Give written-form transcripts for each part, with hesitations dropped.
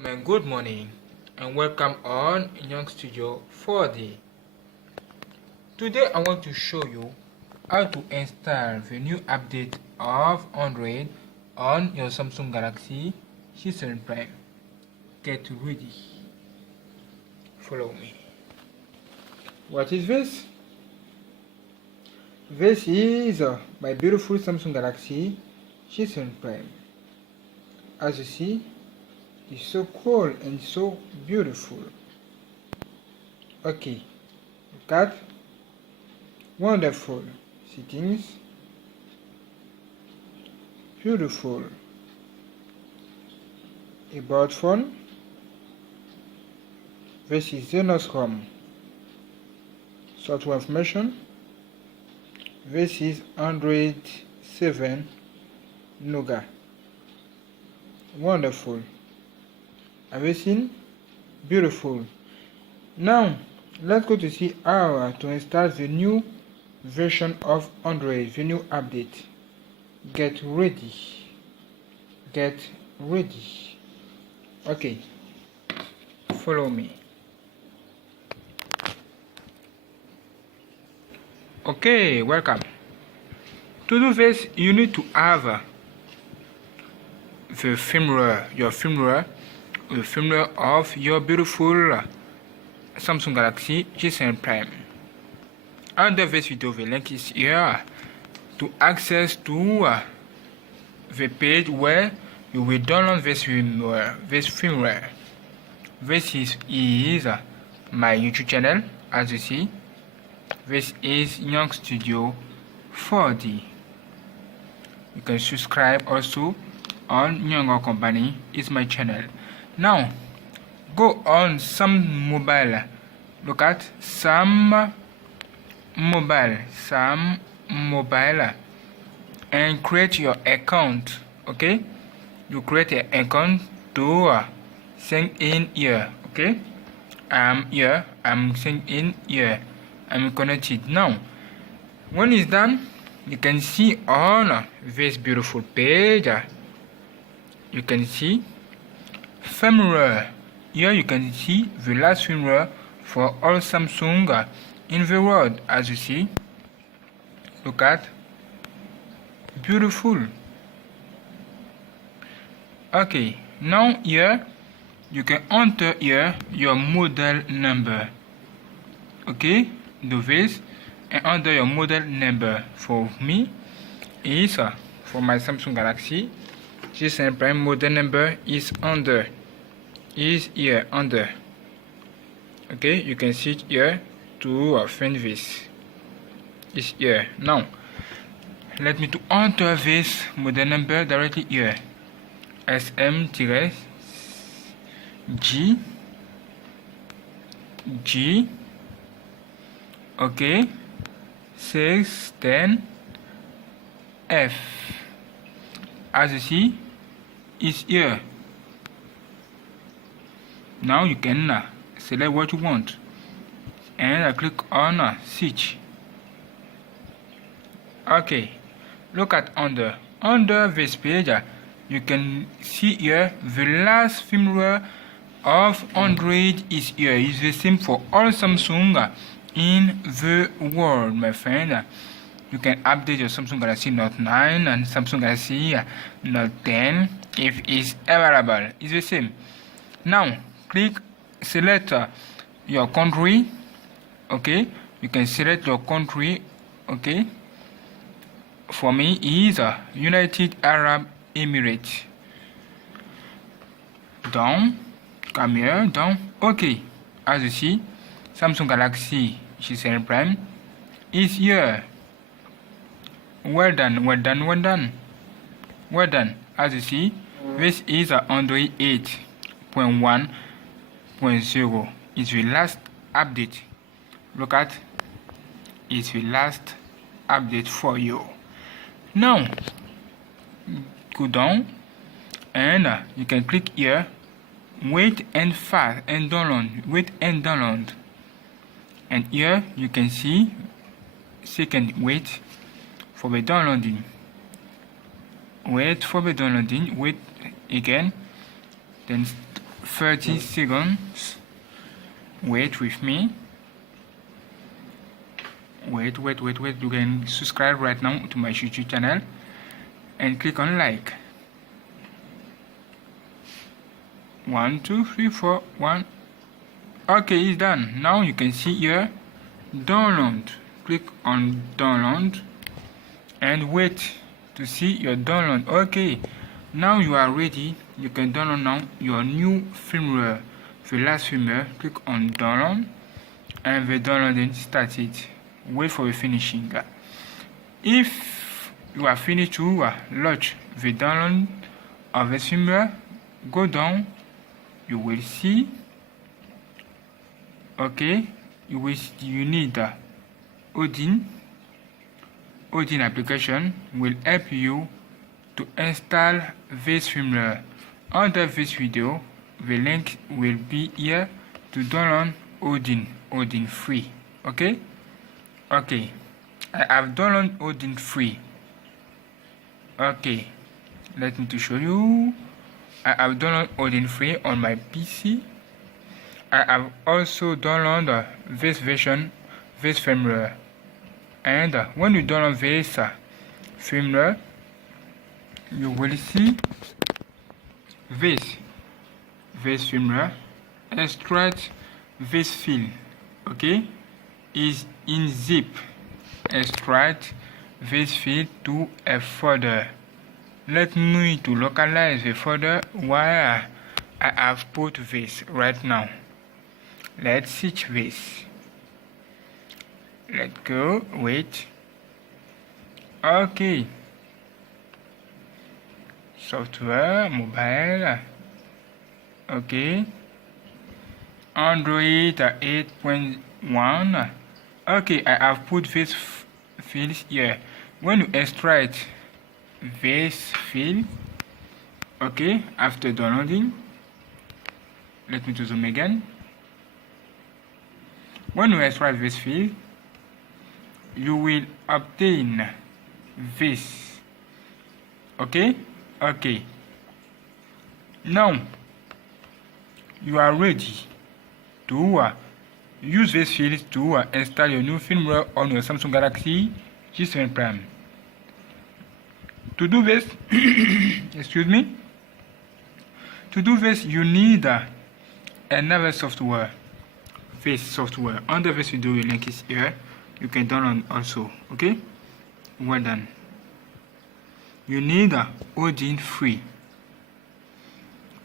Good morning and welcome on Young Studio 4D. Today I want to show you how to install the new update of Android on your Samsung Galaxy J7 Prime. Get ready. Follow me. What is this? This is my beautiful Samsung Galaxy J7 Prime. As you see, it's so cool and so beautiful. Okay, look at wonderful settings, beautiful about phone. This is Zenos software information. This is Android 7 Nougat. Wonderful. Everything beautiful. Now let's go to see how to install the new version of Android, the new update. Get ready. Okay, follow me. Okay, welcome. To do this, you need to have the firmware of your beautiful Samsung Galaxy J7 Prime. Under this video, the link is here to access to the page where you will download this firmware. This is my YouTube channel. As you see, this is Young Studio 4D. You can subscribe also on Young Company. Is my channel. Now go on some mobile. Look at some mobile and create your account. Okay, you create an account to sign in here. Okay, I'm here, I'm signing in here, I'm connected. Now when it's done, you can see on this beautiful page, you can see firmware. Here you can see the last firmware for all Samsung in the world. As you see, look at, beautiful. Okay, now here you can enter here your model number. Okay, do this and enter your model number. For me is for my Samsung Galaxy J7 Prime, model number is here under. Okay, you can see it here to find this. Is here. Now let me to enter this model number directly here. SM-G okay, 610F. As you see, is here. Now you can select what you want and click on switch. Okay, look at under this page, you can see here the last firmware of Android is here. It's the same for all Samsung in the world, my friend. You can update your Samsung Galaxy Note 9 and Samsung Galaxy Note 10 if it's available. It's the same. Now select your country. Okay, you can select your country. Okay, for me is United Arab Emirates. Down, come here, down. Okay, as you see, Samsung Galaxy J7 Prime is here. Well done. As you see, this is Android 8.1.0. It's the last update. Look at, it's the last update for you. Now go down and you can click here, wait and fast and download, and here you can see second wait for the downloading. Wait for the downloading, wait again, then 30 seconds. Wait with me. Wait. You can subscribe right now to my YouTube channel and click on like. 1, 2, 3, 4, 1. Okay, it's done. Now you can see here download. Click on download and wait to see your download. Okay, now you are ready. You can download now your new firmware. The last firmware, click on download and the downloading started. Wait for the finishing. If you are finished to launch the download of the firmware, go down. You will see. Okay, you need Odin. Odin application will help you to install this firmware. Under this video, the link will be here to download Odin free. Okay, I have downloaded Odin free. Okay, let me to show you. I have downloaded Odin free on my PC. I have also downloaded this version, this firmware. And when you download this firmware, you will see this firmware extract this file. Okay, is in zip. Extract this file to a folder. Let me to localize the folder where I have put this right now. Let's switch this. Let's go. Wait. Okay. Software, mobile. Okay. Android 8.1. Okay, I have put this fields here. When you extract this field, okay, after downloading, let me do zoom again. When you extract this field, you will obtain this. Okay. Now you are ready to use this field to install your new firmware on your Samsung Galaxy J7 Prime. To do this, excuse me. To do this, you need another software. This software under this video, the link is here. You can download also. Okay, well done. You need Odin free.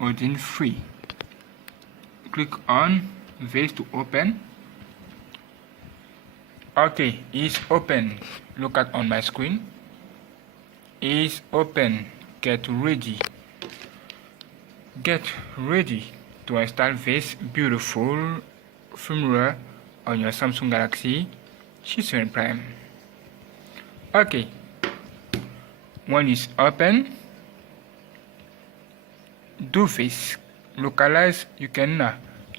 Odin free. Click on this to open. Okay, it's open. Look at on my screen. It's open. Get ready. Get ready to install this beautiful firmware on your Samsung Galaxy J7 Prime. Okay, when it's open, do this. Localize.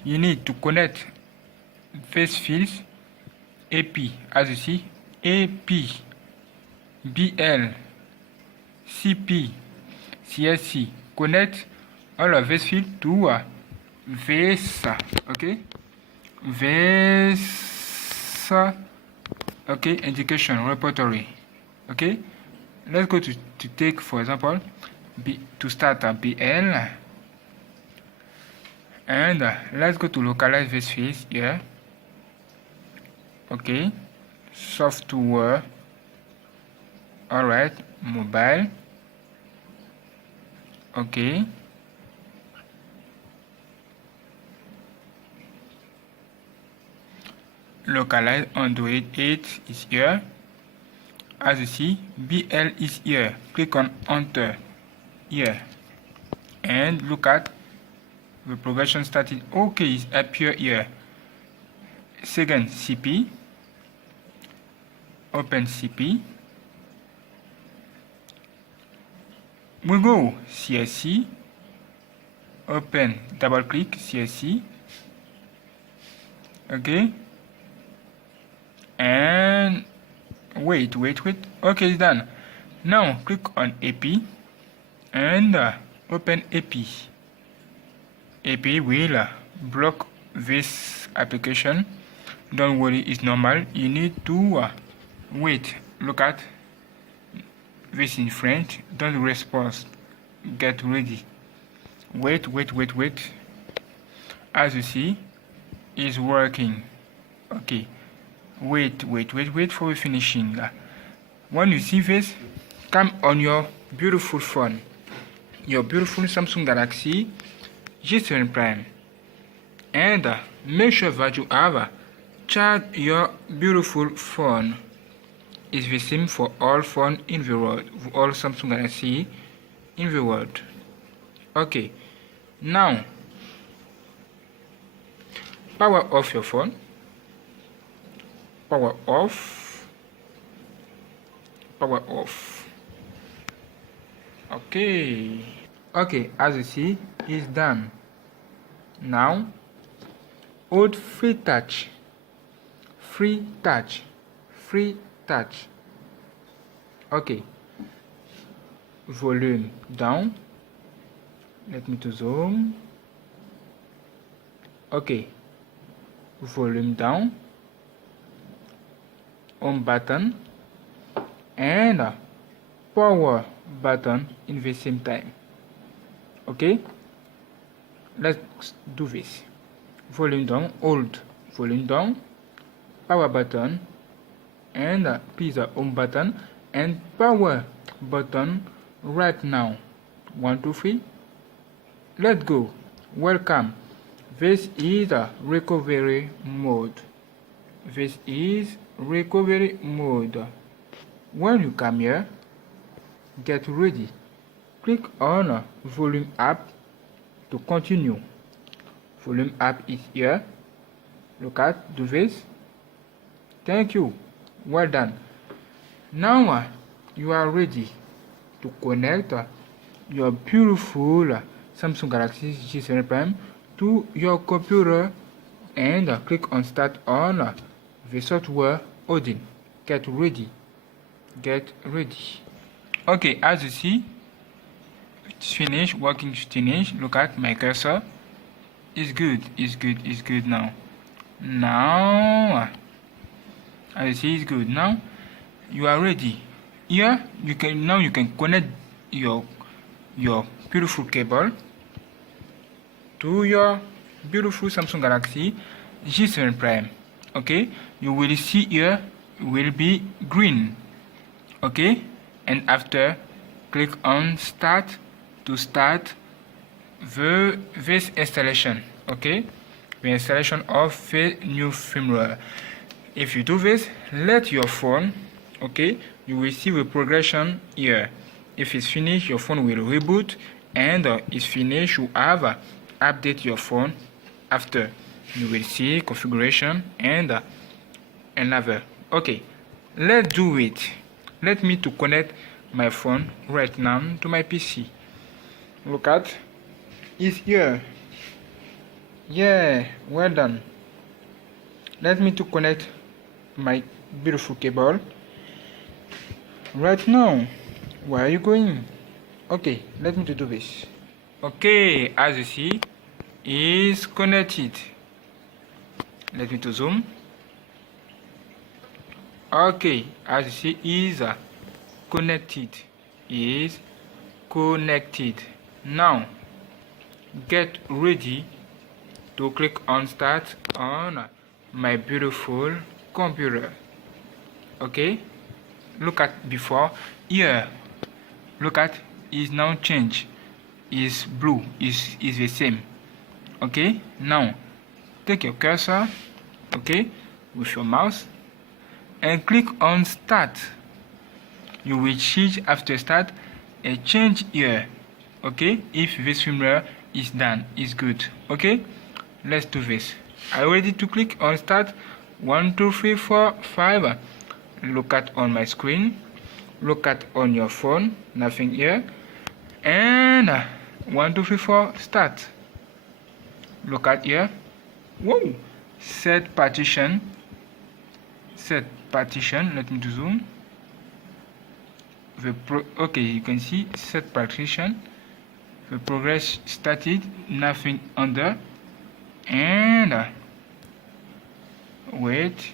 You need to connect these fields. AP, as you see, AP, BL, CP, CSC. Connect all of these fields to this. Okay. This. Okay, education repertory. Okay, let's go to take, for example, to start a BL, and let's go to localize this field here. Okay, software. Alright, mobile. Okay, localize Android 8 is here. As you see, BL is here. Click on enter here and look at the progression started. Okay, it's appear here. Second, CP. Open CP. We go CSC. Open, double click CSC. Okay. And wait. Okay, it's done. Now click on AP and open AP. AP will block this application. Don't worry, it's normal. You need to wait. Look at this in French. Don't respond. Get ready. Wait. As you see, it's working. Okay. Wait for finishing. When you see this, come on your beautiful phone. Your beautiful Samsung Galaxy J7 Prime. And make sure that you have charge your beautiful phone. It's the same for all phones in the world, all Samsung Galaxy in the world. Okay, now power off your phone. Power off. Okay, as you see, it's done. Now hold free touch. Okay, volume down. Let me to zoom. Okay, volume down, home button and power button in the same time. Okay, let's do this. Volume down, hold volume down, power button and please home button and power button right now. 1 2 3, let's go. Welcome. This is a recovery mode. When you come here, get ready. Click on volume up to continue. Volume up is here. Look at, do this. Thank you. Well done. Now you are ready to connect your beautiful Samsung Galaxy J7 Prime to your computer and click on start on the software Odin. Get ready. Okay, as you see, it's finished, working finished. Look at my cursor. It's good now. As you see, it's good. Now you are ready. Here you can connect your beautiful cable to your beautiful Samsung Galaxy J7 Prime. Okay, you will see here will be green. Okay, and after click on start to start this installation. Okay, the installation of the new firmware. If you do this, let your phone, okay, you will see the progression here. If it's finished, your phone will reboot, and it's finished, you have update your phone. After you will see configuration and another. Okay, let's do it. Let me to connect my phone right now to my PC. Look at, it's here. Yeah, well done. Let me to connect my beautiful cable right now. Where are you going? Okay, let me to do this. Okay, as you see, is connected. Let me to zoom. Okay, as you see, is connected. Now get ready to click on start on my beautiful computer. Okay, look at before here. Look at, is now changed, is blue, is the same. Okay, now take your cursor, okay, with your mouse and click on start. You will change after start a change here. Okay, if this firmware is done, is good. Okay, let's do this. I ready to click on start. 1 2 3 4 5. Look at on my screen, look at on your phone, nothing here, and 1 2 3 4 start. Look at here. Whoa, set partition. Let me do zoom. Okay, you can see set partition. The progress started, nothing under, and wait.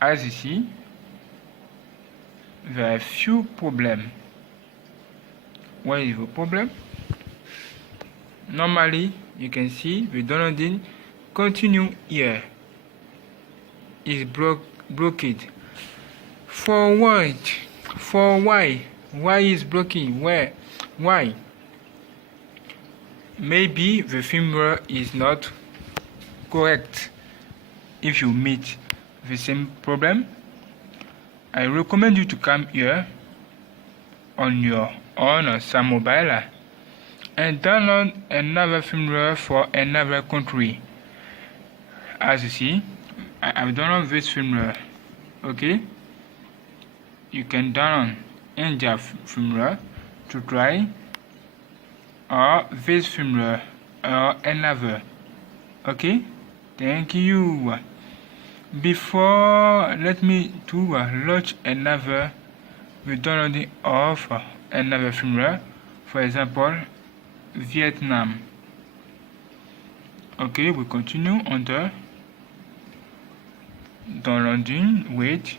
As you see, there are few problems. What is the problem? Normally, you can see the downloading continue here. Is blocked. For what? For why? Why is blocking? Where? Why? Maybe the firmware is not correct. If you meet the same problem, I recommend you to come here on your own Sam Mobile and download another firmware for another country. As you see, I have downloaded this firmware. Okay, you can download India firmware to try, or this firmware or another. Okay, thank you. Before, let me to launch another the downloading of another firmware, for example Vietnam. Okay, we continue under downloading. Wait.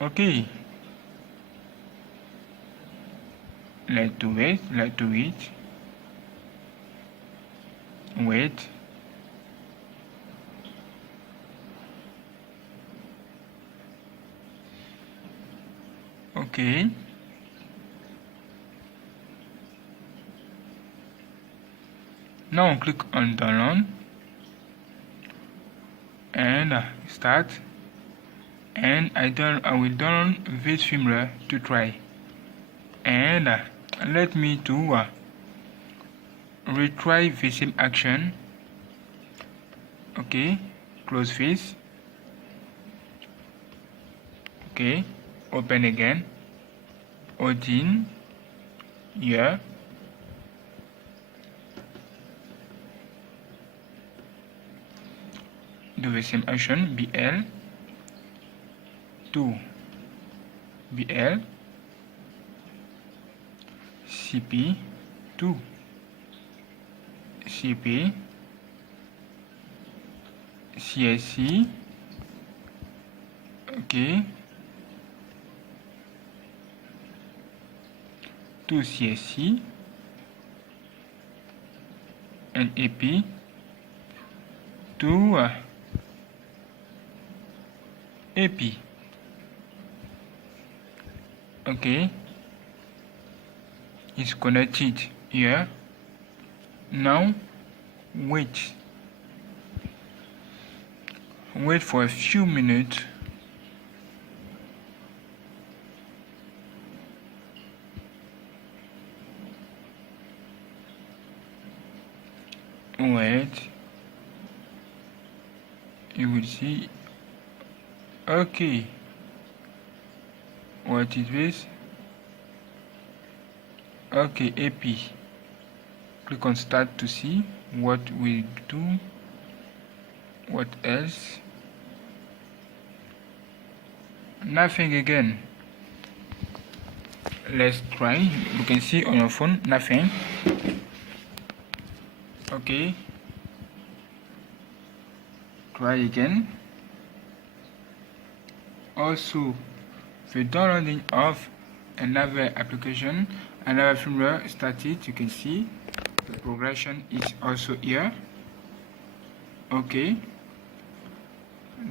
Okay, let's do it. Wait. Okay. Now click on download and start, and I will download this firmware to try, and let me to retry the same action. Okay, close this. Okay, open again. Odin here. Do the same action. BL 2 BL CP 2 CP CSC. Okay, 2 CSC and AP 2 AP. Okay, it's connected here. Now wait for a few minutes. Wait, you will see. Okay, what is this? Okay, AP. Click on start to see what we do. What else? Nothing again. Let's try. You can see on your phone, nothing. Okay, try again. Also, the downloading of another application, another firmware started. You can see the progression is also here. Okay,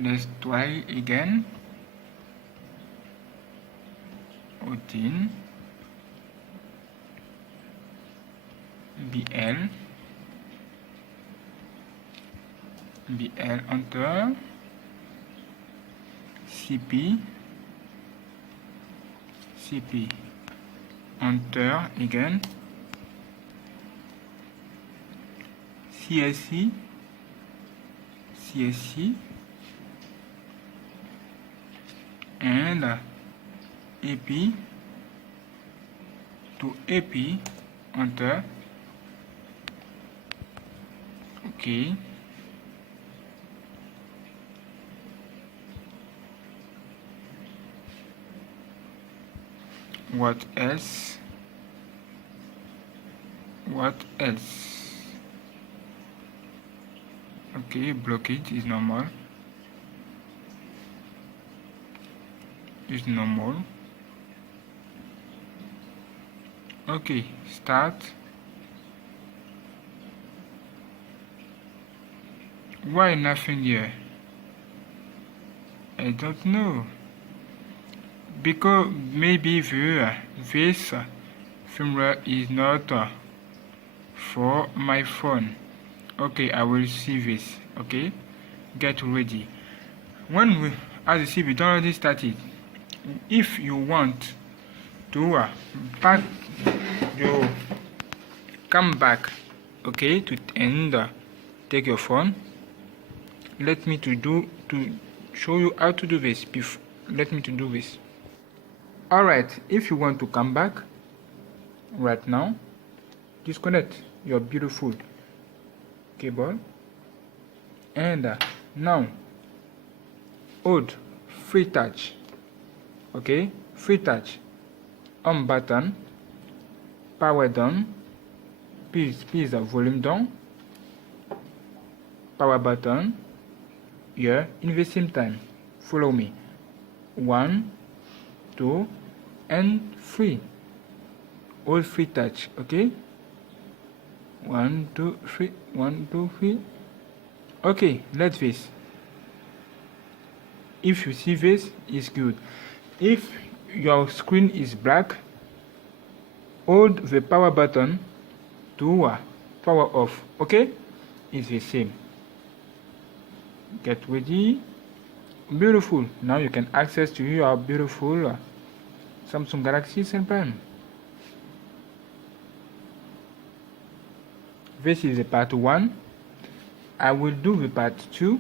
let's try again. Odin BL enter CP enter again CSC and AP to AP enter. Okay, What else? What else? Okay, block it is normal. Is normal. Okay, start. Why nothing here? I don't know. Because maybe this firmware is not for my phone. Okay, I will see this. Okay, get ready. As you see, we already started. If you want to back, you come back. Okay, to end. Take your phone. Let me to show you how to do this. Let me to do this. Alright, if you want to come back right now, disconnect your beautiful cable and now hold free touch. Okay, free touch on button, power down, please volume down, power button here in the same time. Follow me. 1, 2 and 3. All free touch. Okay, 1 2 3, 1 2 3. Okay, let this. If you see this, is good. If your screen is black, hold the power button to power off. Okay, it's the same. Get ready. Beautiful. Now you can access to your beautiful Samsung Galaxy S Prime. This is the part 1. I will do the part 2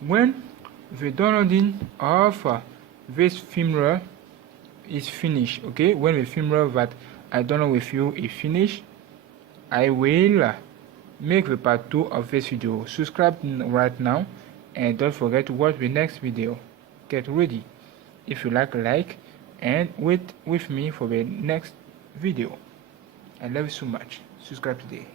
when the downloading of this firmware is finished. Okay, when the firmware that I download with you is finished, I will make the part 2 of this video. Subscribe right now and don't forget to watch the next video. Get ready. If you like and wait with me for the next video. I love you so much. Subscribe today.